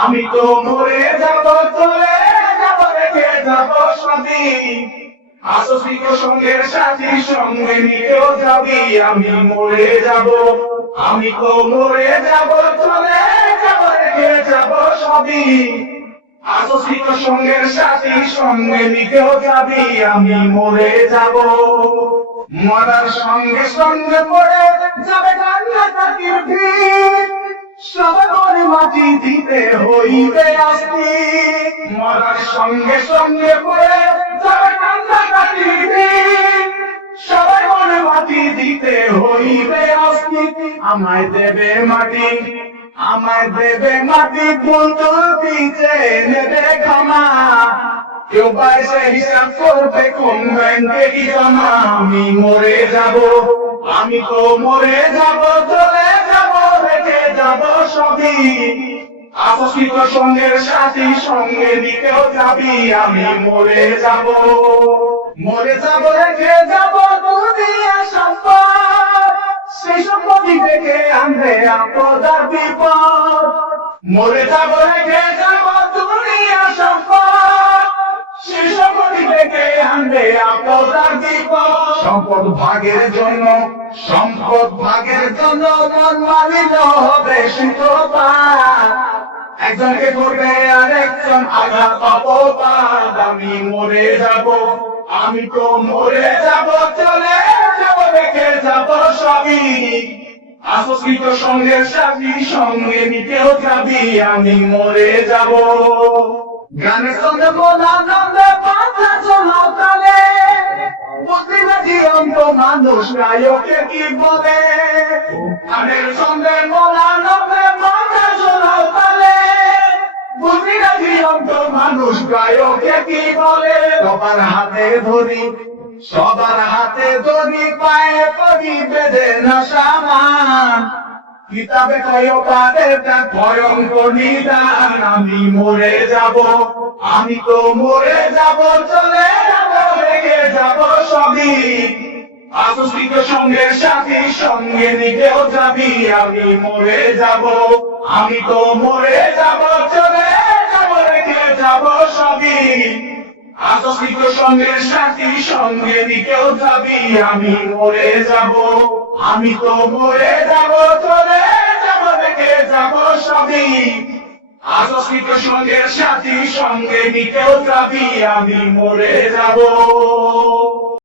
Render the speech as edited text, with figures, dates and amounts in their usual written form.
আমি তো মরে যাব, চলে যাব, রেখে যাব সবই। আসিক সঙ্গের সাথী, সঙ্গে নিয়েও যাবি। আমি মরে যাব, আমি তো মরে যাব, চলে যাব, রেখে যাব সবই। আসিক সঙ্গের সাথী, সঙ্গে নিতেও যাবি। আমি মরে যাব, মরার সঙ্গে সঙ্গে পড়ে যাবে কান্নাকাটির ভিড়। সবার মাটি দিতে হইবে আস্তি, মরার সঙ্গে সঙ্গে পড়ে যাবে কান্নাকাটির ভিড়। সবার মাটি দিতে হইবে আস্তি। আমায় দেবে মাটি, আমায় দেবে মাটি, বন্ধু দিতে নেবে ক্ষমা। কেউ বাইরে হিসাব করবে কোন ব্যাংকে কি জমা। আমি মরে যাব, আমি তো মরে যাব, চলে যাব, রেখে যাব সবই। আসিক সঙ্গের সাথী, সঙ্গে নিতেও যাবি। আমি মরে যাব, মরে যাব, রেখে যাব দুনিয়া সম্পদ। সেই সম্পত্তি থেকে আনবে আপদ আর বিপদ। মরে যাব, রেখে যাব দুনিয়া সম্পদ। সেই সম্পত্তি থেকে আনবে আপদ আর বিপদ। সম্পদ ভাগের জন্য, সম্পদ ভাগের জন্য মন মানিল হবে সূত্রপাত। একজনকে করবে আর একজন আঘাত অপবাদ। আমি মরে যাব, আমি তো মরে যাব, চলে যাব, রেখে যাব সবই। আসিক সঙ্গের সাথী, সঙ্গে নিতেও যাবি। আমি মরে যাব, গানের সঙ্গে বলানন্দে পাতা চলাও তালে। বুঝলি না জীবন্ত মানুষ গায়কে কি বলে। গানের সঙ্গে বলানন্দে পাতা চলাও তালে। বুঝলি না জীবন্ত মানুষ গায়কে কি বলে। সবার হাতে ধরি, সবার হাতে ধরি, পায়ে পড়ি বেঁধে না সামান। কিতাবে কয় পারে ভয়ঙ্কর নিদান। আমি মরে যাব, আমি তো মরে যাব, চলে যাব, রেখে যাব সবই। আসিক সঙ্গের সাথী, সঙ্গে নিতেও যাবি। আমি মরে যাব, আমি তো মরে যাব, চলে যাব, রেখে যাব সবই। আসিক সঙ্গের সাথী, সঙ্গে নিতেও যাবি। আমি মরে যাব, আমি তো মরে যাব, চলে যাব, রেখে যাব সবই। আসিক সঙ্গের সাথী, সঙ্গে নিতেও যাবি। আমি মরে যাব।